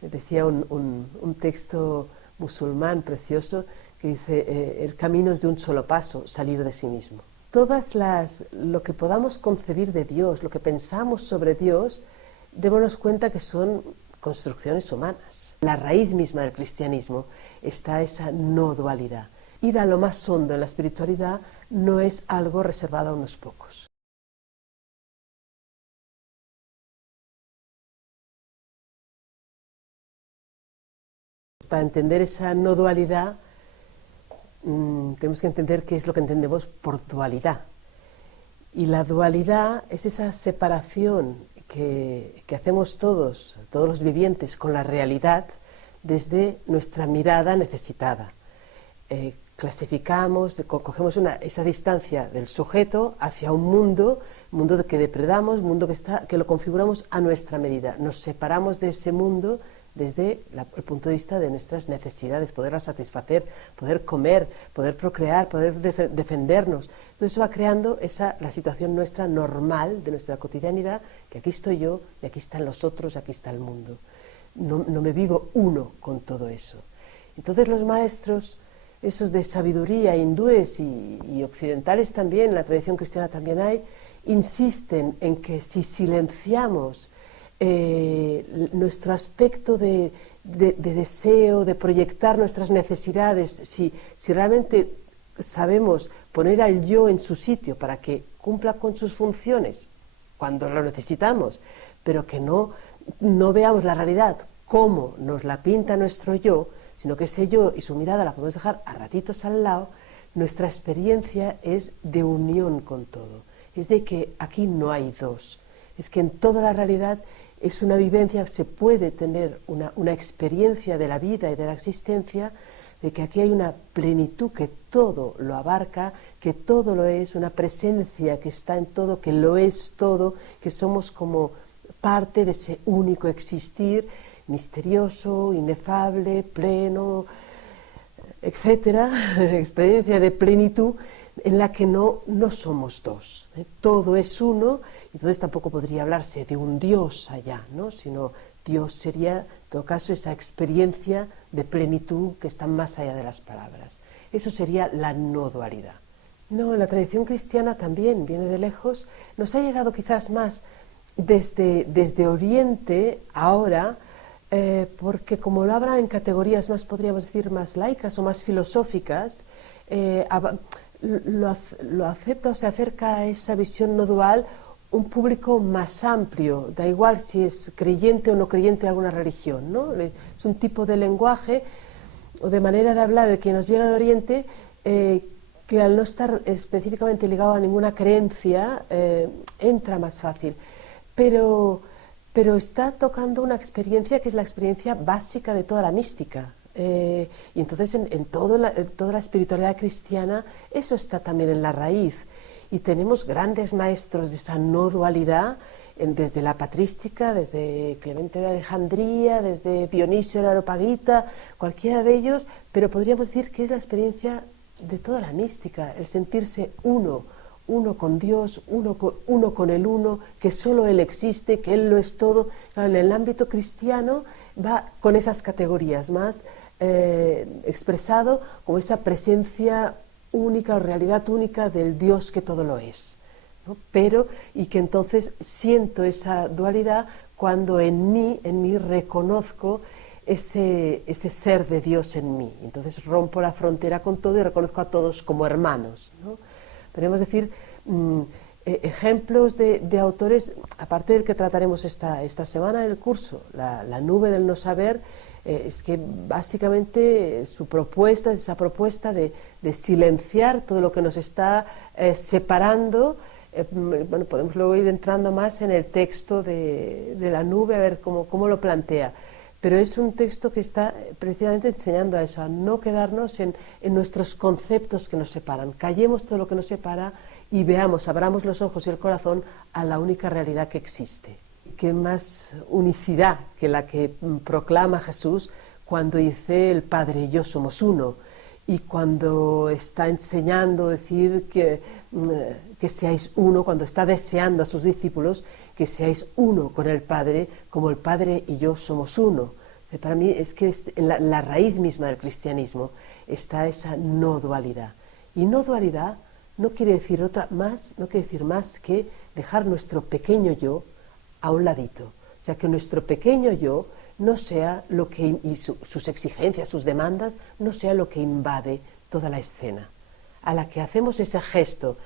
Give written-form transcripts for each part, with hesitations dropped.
Decía un texto musulmán precioso que dice, el camino es de un solo paso, salir de sí mismo. Lo que podamos concebir de Dios, lo que pensamos sobre Dios, démonos cuenta que son construcciones humanas. La raíz misma del cristianismo está esa no dualidad. Ir a lo más hondo en la espiritualidad no es algo reservado a unos pocos. Para entender esa no dualidad, tenemos que entender qué es lo que entendemos por dualidad. Y la dualidad es esa separación que hacemos todos los vivientes con la realidad desde nuestra mirada necesitada. Clasificamos, cogemos esa distancia del sujeto hacia un mundo que depredamos, mundo que lo configuramos a nuestra medida. Nos separamos de ese mundo desde el punto de vista de nuestras necesidades, poderlas satisfacer, poder comer, poder procrear, poder defendernos. Todo eso va creando la situación nuestra normal, de nuestra cotidianidad, que aquí estoy yo, y aquí están los otros, y aquí está el mundo. No me vivo uno con todo eso. Entonces los maestros, esos de sabiduría, hindúes y occidentales también, en la tradición cristiana también hay, insisten en que si silenciamos nuestro aspecto de deseo, de proyectar nuestras necesidades, si realmente sabemos poner al yo en su sitio para que cumpla con sus funciones cuando lo necesitamos, pero que no veamos la realidad como nos la pinta nuestro yo, sino que ese yo y su mirada la podemos dejar a ratitos al lado, nuestra experiencia es de unión con todo, es de que aquí no hay dos, es que en toda la realidad es una vivencia, se puede tener una experiencia de la vida y de la existencia, de que aquí hay una plenitud que todo lo abarca, que todo lo es, una presencia que está en todo, que lo es todo, que somos como parte de ese único existir, misterioso, inefable, pleno, etcétera, experiencia de plenitud en la que no somos dos, todo es uno, entonces tampoco podría hablarse de un Dios allá, ¿no? Sino Dios sería, en todo caso, esa experiencia de plenitud que está más allá de las palabras. Eso sería la no dualidad. No, la tradición cristiana también viene de lejos, nos ha llegado quizás más desde Oriente ahora, porque como lo hablan en categorías más, podríamos decir, más laicas o más filosóficas, lo acepta o se acerca a esa visión no dual un público más amplio, da igual si es creyente o no creyente de alguna religión, ¿no? Es un tipo de lenguaje o de manera de hablar el que nos llega de Oriente que al no estar específicamente ligado a ninguna creencia entra más fácil, pero está tocando una experiencia que es la experiencia básica de toda la mística. Y entonces en toda la espiritualidad cristiana eso está también en la raíz, y tenemos grandes maestros de esa no dualidad, desde la patrística, desde Clemente de Alejandría, desde Dionisio el Areopagita, cualquiera de ellos, pero podríamos decir que es la experiencia de toda la mística, el sentirse uno con Dios, uno con el uno, que solo Él existe, que Él lo es todo. Claro, en el ámbito cristiano va con esas categorías más expresado como esa presencia única o realidad única del Dios que todo lo es, ¿no? Y que entonces siento esa dualidad cuando en mí reconozco ese ser de Dios en mí. Entonces rompo la frontera con todo y reconozco a todos como hermanos, ¿no? Podríamos decir ejemplos de autores, aparte del que trataremos esta semana en el curso, la nube del no saber. Es que básicamente su propuesta es esa propuesta de silenciar todo lo que nos está separando. Bueno, podemos luego ir entrando más en el texto de la nube, a ver cómo lo plantea, pero es un texto que está precisamente enseñando a eso, a no quedarnos en nuestros conceptos que nos separan, callemos todo lo que nos separa y veamos, abramos los ojos y el corazón a la única realidad que existe. Qué más unicidad que la que proclama Jesús cuando dice el Padre y yo somos uno, y cuando está enseñando decir que seáis uno, cuando está deseando a sus discípulos que seáis uno con el Padre, como el Padre y yo somos uno. Para mí es que en la raíz misma del cristianismo está esa no dualidad. Y no dualidad no quiere decir no quiere decir más que dejar nuestro pequeño yo a un ladito. O sea, que nuestro pequeño yo no sea lo que, y sus exigencias, sus demandas, no sea lo que invade toda la escena. A la que hacemos ese gesto,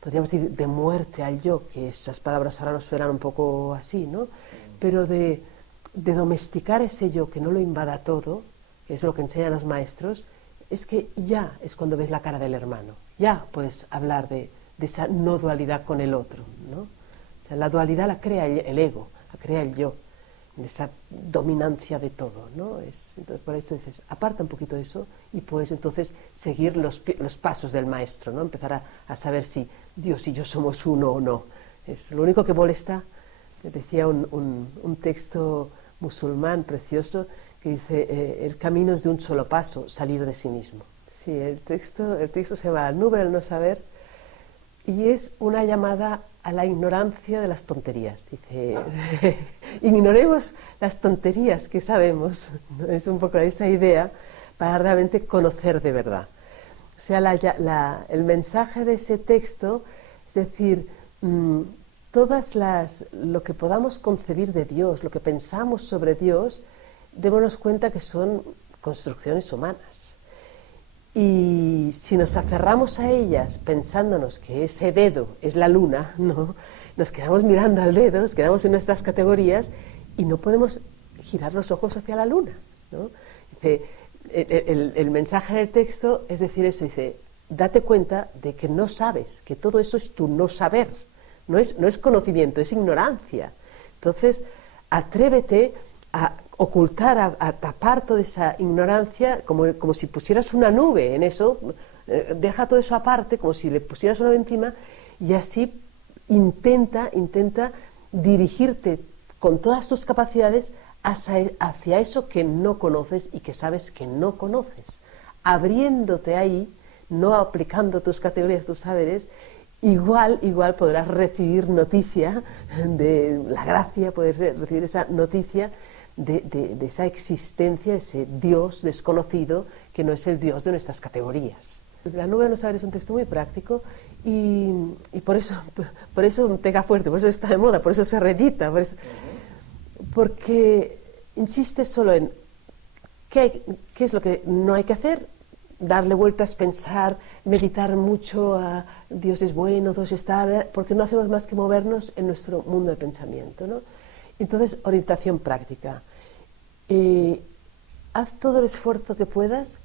podríamos decir, de muerte al yo, que esas palabras ahora nos suenan un poco así, ¿no? Pero de domesticar ese yo, que no lo invada todo, que es lo que enseñan los maestros, es que ya es cuando ves la cara del hermano, ya puedes hablar de esa no dualidad con el otro, ¿no? O sea, la dualidad la crea el ego, la crea el yo, de esa dominancia de todo, ¿no? Entonces por eso dices, aparta un poquito eso y puedes entonces seguir los pasos del maestro, ¿no? Empezar a saber si Dios y yo somos uno o no. Es lo único que molesta. Decía un texto musulmán precioso que dice, el camino es de un solo paso, salir de sí mismo. Sí, el texto se llama La nube del no saber y es una llamada a la ignorancia de las tonterías. Dice, ignoremos las tonterías que sabemos, ¿no? Es un poco esa idea para realmente conocer de verdad. O sea, el mensaje de ese texto es decir, lo que podamos concebir de Dios, lo que pensamos sobre Dios, démonos cuenta que son construcciones humanas. Y si nos aferramos a ellas pensándonos que ese dedo es la luna, ¿no? Nos quedamos mirando al dedo, nos quedamos en nuestras categorías y no podemos girar los ojos hacia la luna, ¿no? Dice, el mensaje del texto es decir eso, dice, date cuenta de que no sabes, que todo eso es tu no saber, no es conocimiento, es ignorancia. Entonces, atrévete a ocultar, a tapar toda esa ignorancia, como si pusieras una nube en eso, deja todo eso aparte, como si le pusieras una nube encima, y así intenta dirigirte con todas tus capacidades hacia eso que no conoces y que sabes que no conoces, abriéndote ahí, no aplicando tus categorías, tus saberes. Igual podrás recibir noticia de la gracia, puedes recibir esa noticia de esa existencia, ese Dios desconocido que no es el Dios de nuestras categorías. La nube de no saber es un texto muy práctico y por eso pega fuerte, por eso está de moda, por eso se reedita, porque insiste solo en qué es lo que no hay que hacer, darle vueltas, pensar, meditar mucho a Dios es bueno, Dios está, porque no hacemos más que movernos en nuestro mundo de pensamiento, ¿no? Entonces, orientación práctica. Haz todo el esfuerzo que puedas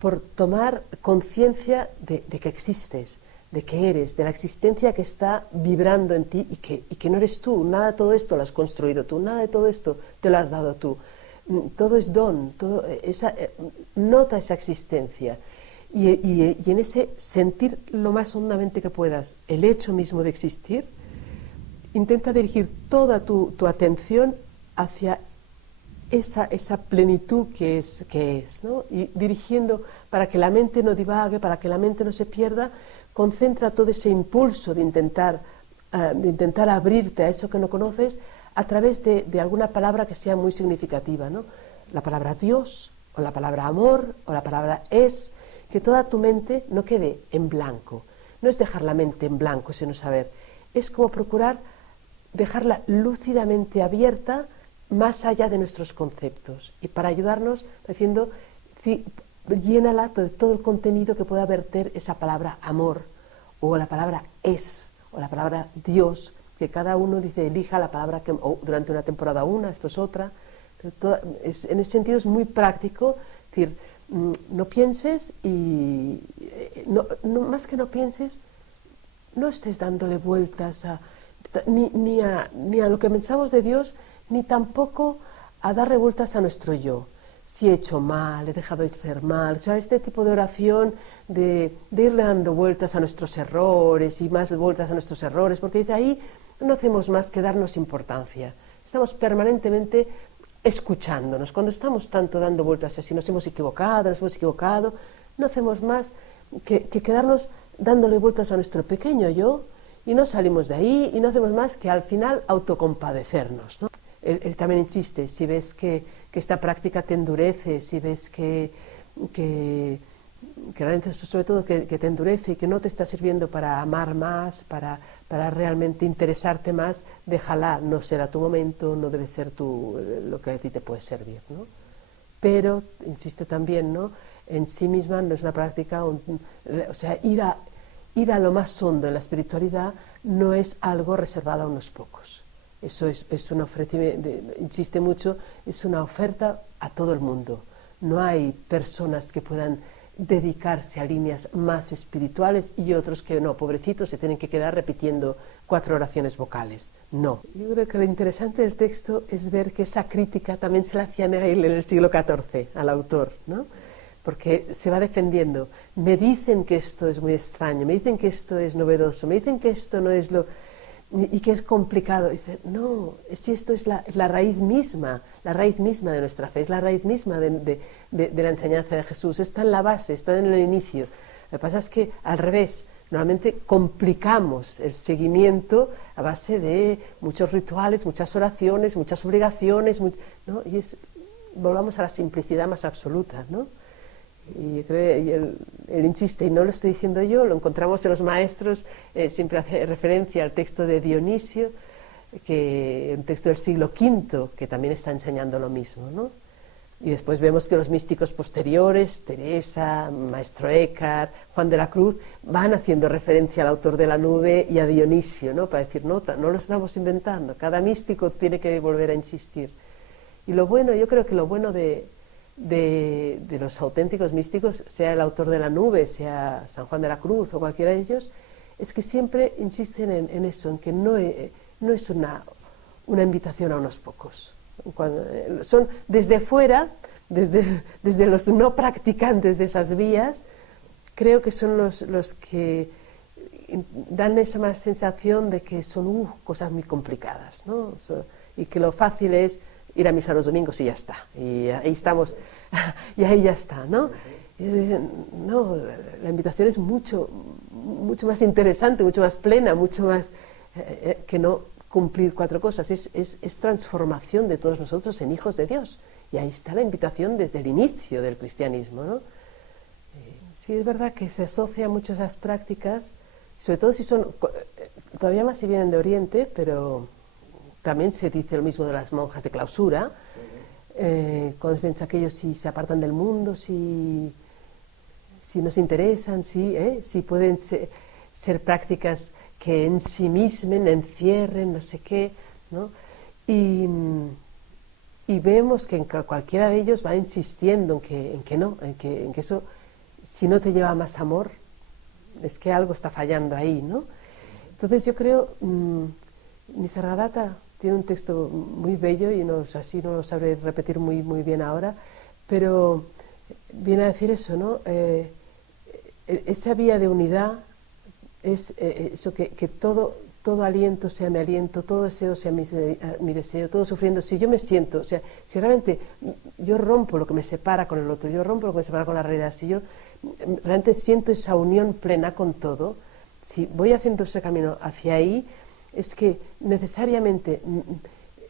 por tomar conciencia de que existes, de que eres, de la existencia que está vibrando en ti y que no eres tú. Nada de todo esto lo has construido tú, nada de todo esto te lo has dado tú. Todo es don, nota esa existencia y en ese sentir lo más hondamente que puedas el hecho mismo de existir, intenta dirigir toda tu atención hacia esa plenitud que es, ¿no? Y dirigiendo para que la mente no divague, para que la mente no se pierda, concentra todo ese impulso de intentar abrirte a eso que no conoces a través de alguna palabra que sea muy significativa, ¿no? La palabra Dios, o la palabra amor, o la palabra es, que toda tu mente no quede en blanco. No es dejar la mente en blanco, ese no saber, es como procurar dejarla lúcidamente abierta más allá de nuestros conceptos y para ayudarnos diciendo, llénala de todo el contenido que pueda verter esa palabra amor o la palabra es o la palabra Dios, que cada uno dice elija la palabra que durante una temporada una, después otra. En ese sentido es muy práctico, es decir, no pienses y más que no pienses, no estés dándole vueltas ni a lo que pensamos de Dios, ni tampoco a darle vueltas a nuestro yo. Si he hecho mal, he dejado de hacer mal, o sea, este tipo de oración de irle dando vueltas a nuestros errores y más vueltas a nuestros errores, porque de ahí no hacemos más que darnos importancia. Estamos permanentemente escuchándonos. Cuando estamos tanto dando vueltas a si nos hemos equivocado, no hacemos más que quedarnos dándole vueltas a nuestro pequeño yo y no salimos de ahí y no hacemos más que al final autocompadecernos, ¿no? él también insiste, si ves que esta práctica te endurece, si ves que realmente sobre todo que te endurece y que no te está sirviendo para amar más, para realmente interesarte más, déjala, no será tu momento, no debe ser lo que a ti te puede servir, ¿no? Pero, insiste también, ¿no? En sí misma no es una práctica, o sea, ir a lo más hondo en la espiritualidad no es algo reservado a unos pocos. Eso es una ofrecimiento, insiste mucho, es una oferta a todo el mundo. No hay personas que puedan dedicarse a líneas más espirituales y otros que no, pobrecitos, se tienen que quedar repitiendo 4 oraciones vocales. No. Yo creo que lo interesante del texto es ver que esa crítica también se la hacían a él en el siglo XIV, al autor, ¿no? Porque se va defendiendo. Me dicen que esto es muy extraño, me dicen que esto es novedoso, me dicen que esto no es lo... y que es complicado. Dice, no, si esto es la raíz misma de nuestra fe, es la raíz misma de la enseñanza de Jesús, está en la base, está en el inicio. Lo que pasa es que al revés, normalmente complicamos el seguimiento a base de muchos rituales, muchas oraciones, muchas obligaciones, ¿no? Y volvamos a la simplicidad más absoluta, ¿no? Y yo creo, él insiste, y no lo estoy diciendo yo, lo encontramos en los maestros, siempre hace referencia al texto de Dionisio, un texto del siglo V, que también está enseñando lo mismo, ¿no? Y después vemos que los místicos posteriores, Teresa, Maestro Eckhart, Juan de la Cruz, van haciendo referencia al autor de la nube y a Dionisio, ¿no? Para decir, no lo estamos inventando, cada místico tiene que volver a insistir. Y lo bueno, yo creo que lo bueno de los auténticos místicos, sea el autor de la nube, sea San Juan de la Cruz o cualquiera de ellos, es que siempre insisten en eso, en que no es una invitación a unos pocos. Son desde fuera, desde los no practicantes de esas vías, creo que son los que dan esa más sensación de que son cosas muy complicadas, ¿no? Y que lo fácil es ir a misa los domingos y ya está, y ahí estamos, y ahí ya está, ¿no? No, la invitación es mucho más interesante, mucho más plena, mucho más que no cumplir 4 cosas, es transformación de todos nosotros en hijos de Dios, y ahí está la invitación desde el inicio del cristianismo, ¿no? Sí, es verdad que se asocia mucho a esas prácticas, sobre todo si son, todavía más si vienen de Oriente, pero también se dice lo mismo de las monjas de clausura, cuando se piensa que ellos si se apartan del mundo, si nos interesan, si pueden ser prácticas que en sí mismen, encierren, no sé qué, ¿no? Y vemos que en cualquiera de ellos va insistiendo en que eso, si no te lleva a más amor, es que algo está fallando ahí, ¿no? Entonces yo creo, Nisargadatta tiene un texto muy bello y así no lo sabré repetir muy bien ahora, pero viene a decir eso, ¿no? Esa vía de unidad es eso, que todo aliento sea mi aliento, todo deseo sea mi deseo, todo sufriendo. Si yo me siento, o sea, si realmente yo rompo lo que me separa con el otro, yo rompo lo que me separa con la realidad, si yo realmente siento esa unión plena con todo, si voy haciendo ese camino hacia ahí, es que necesariamente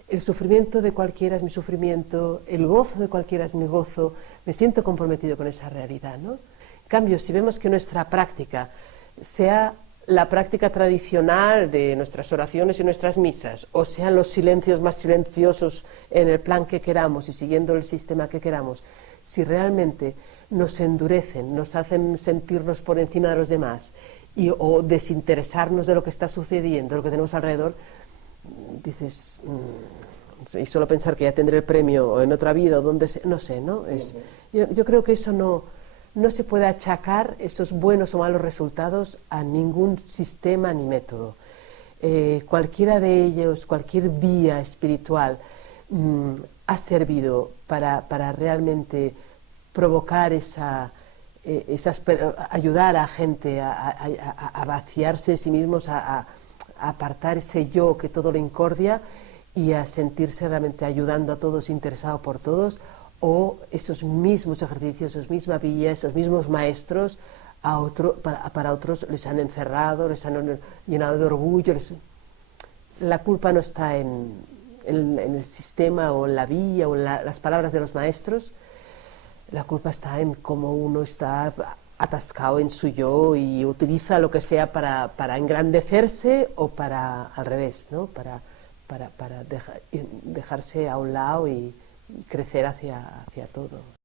el sufrimiento de cualquiera es mi sufrimiento, el gozo de cualquiera es mi gozo, me siento comprometido con esa realidad, ¿no? En cambio, si vemos que nuestra práctica sea la práctica tradicional de nuestras oraciones y nuestras misas, o sean los silencios más silenciosos en el plan que queramos y siguiendo el sistema que queramos, si realmente nos endurecen, nos hacen sentirnos por encima de los demás, o desinteresarnos de lo que está sucediendo, de lo que tenemos alrededor, dices, y solo pensar que ya tendré el premio o en otra vida o donde sea, no sé, ¿no? Yo creo que eso no se puede achacar esos buenos o malos resultados a ningún sistema ni método. Cualquiera de ellos, cualquier vía espiritual ha servido para realmente provocar ayudar a gente a vaciarse de sí mismos, a apartar ese yo que todo lo incordia y a sentirse realmente ayudando a todos, interesado por todos, o esos mismos ejercicios, esas mismas vías, esos mismos maestros para otros les han encerrado, les han llenado de orgullo. La culpa no está en en el sistema o en la vía o en las palabras de los maestros. La culpa está en cómo uno está atascado en su yo y utiliza lo que sea para engrandecerse o para al revés, ¿no? Para dejarse a un lado y crecer hacia todo.